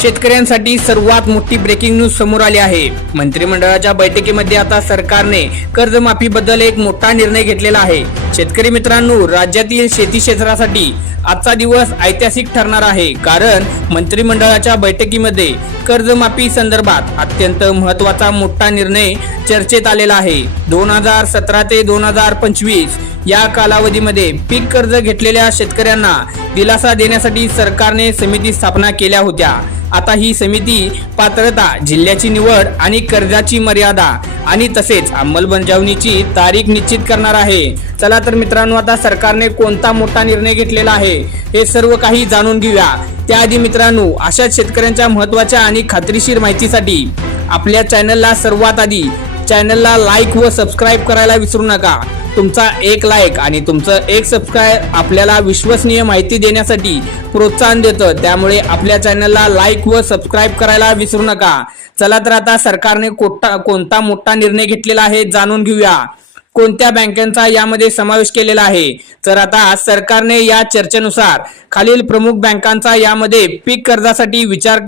शेतकऱ्यांसाठी सर्वात मोठी ब्रेकिंग न्यूज समोर आली आहे। मंत्रिमंडळाच्या बैठकीमध्ये आता सरकारने कर्जमाफीबद्दल एक मोठा निर्णय घेतलेला आहे। शेतकरी मित्रांनो, राज्यातील शेती क्षेत्रासाठी आजचा दिवस ऐतिहासिक ठरणार आहे, कारण मंत्रिमंडळाच्या बैठकीमध्ये कर्जमाफी संदर्भात अत्यंत महत्त्वाचा मोठा निर्णय चर्चेत आलेला आहे। 2017 ते 2025 या कालावधीमध्ये पीक कर्ज घेतलेल्या शेतकऱ्यांना दिलासा देण्यासाठी सरकारने समिती स्थापना केल्या होत्या। आता ही समिती पात्रता, जिल्ह्याची निवड आणि कर्जाची मर्यादा आणि तसेच अंमलबजावणीची तारीख निश्चित करणार आहे। चला तर मित्रांनो, आता सरकारने कोणता मोठा निर्णय घेतलेला आहे हे सर्व काही जाणून घेऊया। त्याआधी मित्रांनो, अशाच शेतकऱ्यांच्या महत्त्वाच्या आणि खात्रीशीर माहितीसाठी आपल्या चॅनलला सर्वात आधी चॅनलला लाईक व सबस्क्राईब करायला विसरू नका। तुमचा एक लाईक आणि तुमचं एक सबस्क्राईब आपल्याला विश्वसनीय माहिती देण्यासाठी प्रोत्साहन देतं, त्यामुळे आपल्या चॅनलला लाईक व सबस्क्राईब करायला विसरू नका। चला तर आता सरकारने कोणता मोठा निर्णय घेतलेला आहे जाणून घेऊया। कोणत्या बँकांचा यामध्ये समावेश केलेला आहे? तर आता सरकारने या चर्चेनुसार खालील प्रमुख बँकांचा यामध्ये पीक कर्जासाठी विचार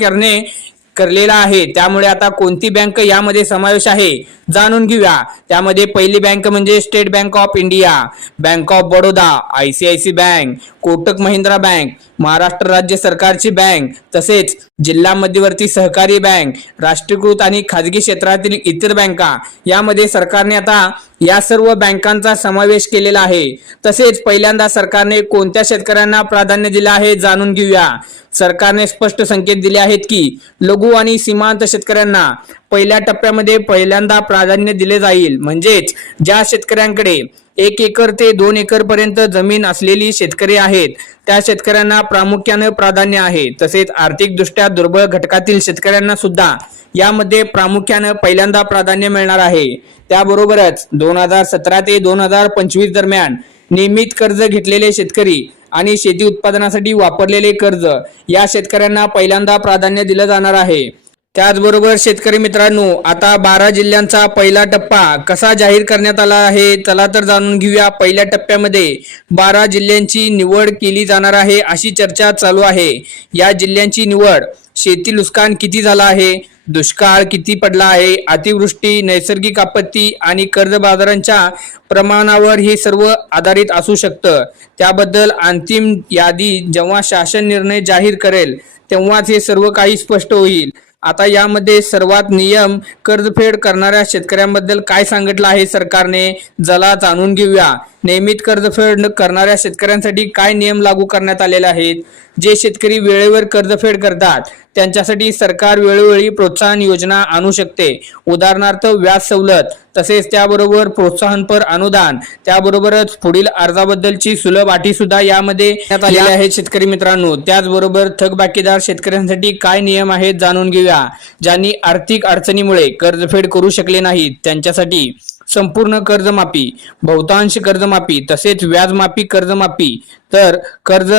करलेला आहे। त्यामुळे आता कोणती बँक यामध्ये समावेश आहे जाणून घेऊया। त्यामध्ये पहिली बँक म्हणजे state bank of India, bank of Baroda, ICICI bank, Kotak Mahindra bank, Maharashtra राज्य सरकारची बँक, तसेच जिल्हा मध्यवर्ती सहकारी बँक, राष्ट्रीयकृत आणि खाजगी क्षेत्रातील इतर बँका यामध्ये सरकारने आता या सर्व बँकांचा समावेश केलेला आहे। तसेच पहिल्यांदा सरकारने कोणत्या शेतकऱ्यांना प्राधान्य दिले आहे जाणून घेऊया। सरकारने स्पष्ट संकेत दिले आहेत की लघु आणि सीमांत शेतकऱ्यांना पहिल्या टप्प्यामध्ये पहिल्यांदा प्राधान्य दिले जाईल। म्हणजेच ज्या शेतकऱ्यांकडे 1 एकर ते 2 एकर पर्यंत जमीन असलेली शेतकरी आहेत त्या शेतकऱ्यांना प्रामुख्याने प्राधान्य आहे। तसेच आर्थिकदृष्ट्या दुर्बळ घटकातील शेतकऱ्यांना सुद्धा यामध्ये प्रामुख्याने पहिल्यांदा प्राधान्य मिळणार आहे। त्याबरोबरच 2017 ते 2025 दरम्यान नियमित कर्ज घेतलेले शेतकरी आणि शेती उत्पादनासाठी वापरलेले कर्ज या शेतकऱ्यांना पहिल्यांदा प्राधान्य दिलं जाणार आहे। त्याचबरोबर शेतकरी मित्रांनो, आता 12 जिल्ह्यांचा पहिला टप्पा कसा जाहीर करण्यात आला आहे चला तर जाणून घेऊया। पहिल्या टप्प्यामध्ये 12 जिल्ह्यांची निवड केली जाणार आहे अशी चर्चा चालू आहे। या जिल्ह्यांची निवड शेती नुकसान किती झाला आहे, दुष्काळ किती पडला आहे, अतिवृष्टी, नैसर्गिक आपत्ती आणि कर्जबाजारांच्या प्रमाणावर हे सर्व आधारित असू शकतं। त्याबद्दल अंतिम यादी जेव्हा शासन निर्णय जाहीर करेल तेव्हाच हे सर्व काही स्पष्ट होईल। आता यामध्ये सर्वात नियम कर्जफेड करणाऱ्या शेतकऱ्यांबद्दल काय सांगितलं आहे सरकारने चला जाणून घेऊया। नियमित कर्जफेड करणाऱ्या शेतकऱ्यांसाठी काय नियम लागू करण्यात आलेले आहेत? जे शेतकरी वेळेवर कर्जफेड करतात त्यांच्यासाठी सरकार वेळोवेळी प्रोत्साहन योजना आणू शकते। उदाहरणार्थ व्याज सवलत, तसेच त्याबरोबर प्रोत्साहनपर अनुदान, त्याबरोबरच पुढील अर्जाबद्दलची सुलभ अटी सुद्धा यामध्ये देण्यात आलेल्या आहेत शेतकरी मित्रांनो। त्याचबरोबर थकबाकीदार शेतकऱ्यांसाठी काय नियम आहेत जाणून घेऊया। ज्यांनी आर्थिक अडचणीमुळे कर्जफेड करू शकले नाहीत त्यांच्यासाठी संपूर्ण कर्जमाफी, बहुतांश कर्जमाफी, तसेच व्याजमाफी, कर्जमाफी, तर कर्ज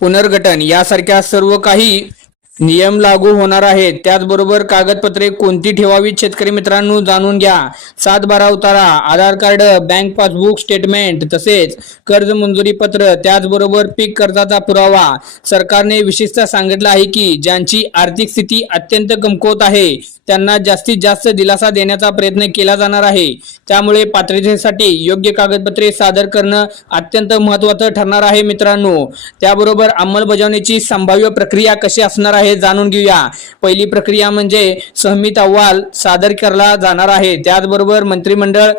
पुनर्गठन यासारख्या सर्व काही नियम लागू होणार आहेत। त्याचबरोबर कागदपत्रे कोणती ठेवावीत शेतकरी मित्रांनो जाणून घ्या। 7/12 उतारा, आधार कार्ड, बँक पासबुक स्टेटमेंट, तसेच कर्ज मंजुरी पत्र, त्याचबरोबर पीक कर्जाचा पुरावा। सरकारने विशेषतः सांगितलं आहे की ज्यांची आर्थिक स्थिती अत्यंत कमकुवत आहे त्यांना जास्तीत जास्त दिलासा देण्याचा प्रयत्न केला जाणार आहे। त्यामुळे पात्रतेसाठी योग्य कागदपत्रे सादर करणं अत्यंत महत्त्वाचं ठरणार आहे मित्रांनो। त्याबरोबर अंमलबजावणीची संभाव्य प्रक्रिया कशी असणार आहे जाणून घेऊया। पहिली प्रक्रिया म्हणजे सहमत अहवाल सादर केला जाणार आहे। त्याचबरोबर मंत्रिमंडळ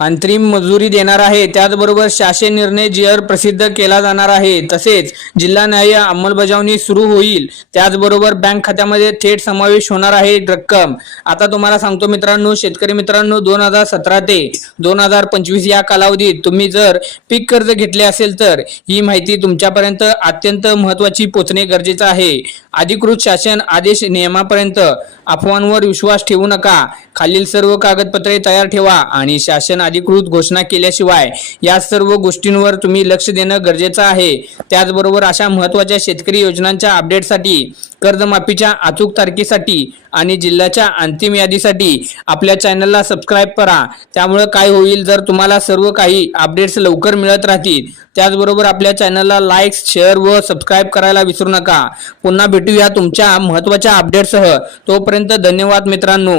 अंतिम मंजुरी देणार आहे। त्याचबरोबर शासन निर्णय JR प्रसिद्ध केला जाणार आहे। तसेच जिल्हा न्याय अंमलबजावणी सुरू होईल। त्याचबरोबर बँक खात्यामध्ये थेट समावेश होणार आहे रक्कम। आता तुम्हाला सांगतो मित्रांनो, शेतकरी मित्रांनो, 2017 ते 2025 या कालावधीत तुम्ही जर पीक कर्ज घेतले असेल तर ही माहिती तुमच्यापर्यंत अत्यंत महत्त्वाची पोहोचणे गरजेचं आहे। अधिकृत शासन आदेश नियमापर्यंत अफवांवर विश्वास ठेवू नका। खालील सर्व कागदपत्रे तयार ठेवा आणि शासन अधिकृत घोषणा केल्याशिवाय या सर्व गोष्टींवर तुम्ही लक्ष देणं गरजेचं आहे। त्याचबरोबर अशा महत्त्वाच्या शेतकरी योजनांच्या अपडेटसाठी, कर्जमाफीच्या अचूक तारखेसाठी आणि जिल्ह्याच्या अंतिम यादीसाठी आपल्या चॅनलला सबस्क्राईब करा। त्यामुळे काय होईल, जर तुम्हाला सर्व काही अपडेट्स लवकर मिळत राहतील। त्याचबरोबर आपल्या चॅनलला लाईक, शेअर व सबस्क्राईब करायला विसरू नका। पुन्हा भेटूया तुमच्या महत्त्वाच्या अपडेटसह। तोपर्यंत धन्यवाद मित्रांनो।